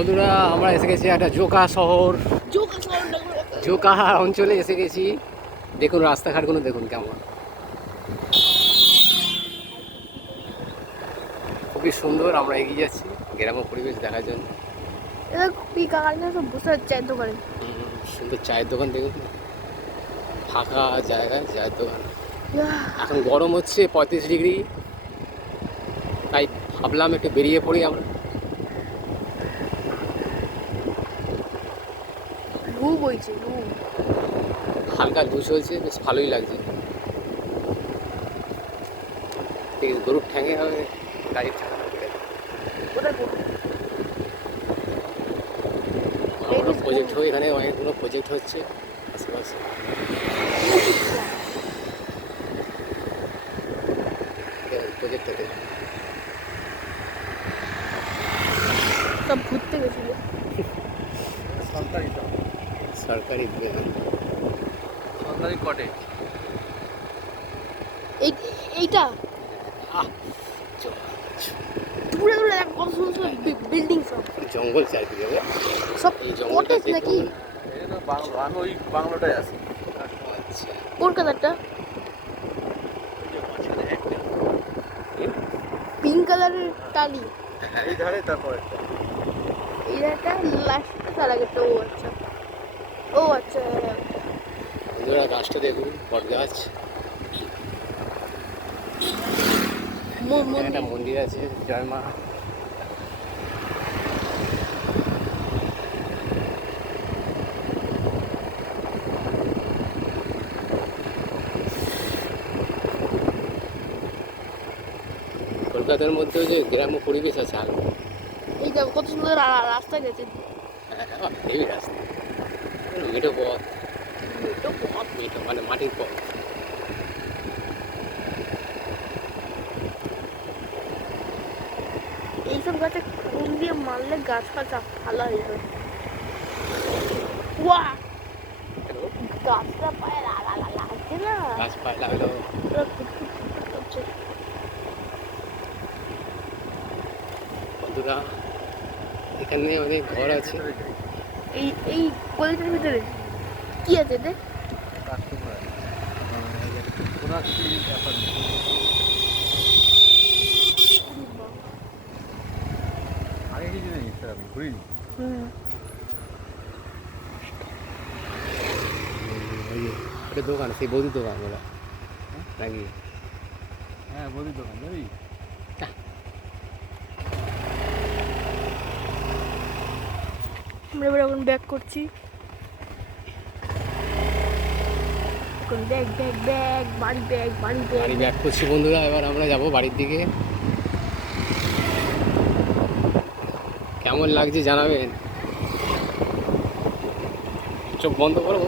বন্ধুরা আমরা এসে গেছি একটা জোকা শহর, জোকা অঞ্চলে এসে গেছি। দেখুন রাস্তাঘাটগুলো দেখুন কেমন, খুবই সুন্দর। আমরা এগিয়ে যাচ্ছি গ্রাম্য পরিবেশ দেখার জন্য। সুন্দর চায়ের দোকান দেখুন, ফাঁকা জায়গায় চায়ের দোকান। এখন গরম হচ্ছে 35 ডিগ্রি, তাই ভাবলাম একটু বেরিয়ে পড়ি আমরা। হালকা লু চলছে, বেশ ভালোই লাগছে। গরুর ঠ্যাঙে হবে, গাড়ির ঠ্যাঙে হবে। প্রজেক্ট হয় এখানে, অনেকগুলো প্রজেক্ট হচ্ছে আশেপাশে। প্রজেক্ট হতে সব ঘুরতে গেছিল সরকারি সরকারি কটেজ। এইটা দূরে দূরে দেখ কত সুন্দর সুন্দর বিল্ডিং সব জঙ্গল চারদিকে সব এই জঙ্গলটা কটেজ নাকি ওই বাংলোটাই আছে। আচ্ছা, কলকাতাটা পিঙ্ক কালারের টালি এই ধারে তারপর এই একটা লাস্টে তার আগে তো ও আচ্ছা বন্ধুরা গাছটা দেখুন, বট গাছ। একটা মন্দির আছে, জয় মা। কলকাতার মধ্যেও যে গ্রাম্য পরিবেশ আছে আলো। এই দেখো কত সুন্দর রাস্তা গেছে এই রাস্তা মেঠো পথ, মেঠো মানে মাটির পথ। এইসব গাছে কোন দিয়ে মারলে গাছ ফাছ ভালো হয়ে যাবে ওয়া গাছটা পায়ে লাগছে না গাছ পায়ে লাগলো। বন্ধুরা এখানে অনেক ঘর আছে। এই কলেজের ভিতরে কি আছে রে আগে কিছু নেই স্যার, আমি ঘুরিনি। একটা দোকান, সেই বৌদির দোকান বলা নাকি? হ্যাঁ বদির দোকান যাবি? আমরা এবার এখন ব্যাক করছি এখন ব্যাগ ব্যাগ ব্যাগ বাড়ি ব্যাগ বাড়ি ব্যাগ বাড়ি ব্যাক করছি বন্ধুরা। এবার আমরা যাব বাড়ির দিকে। কেমন লাগছে জানাবেন। চোখ বন্ধ করো।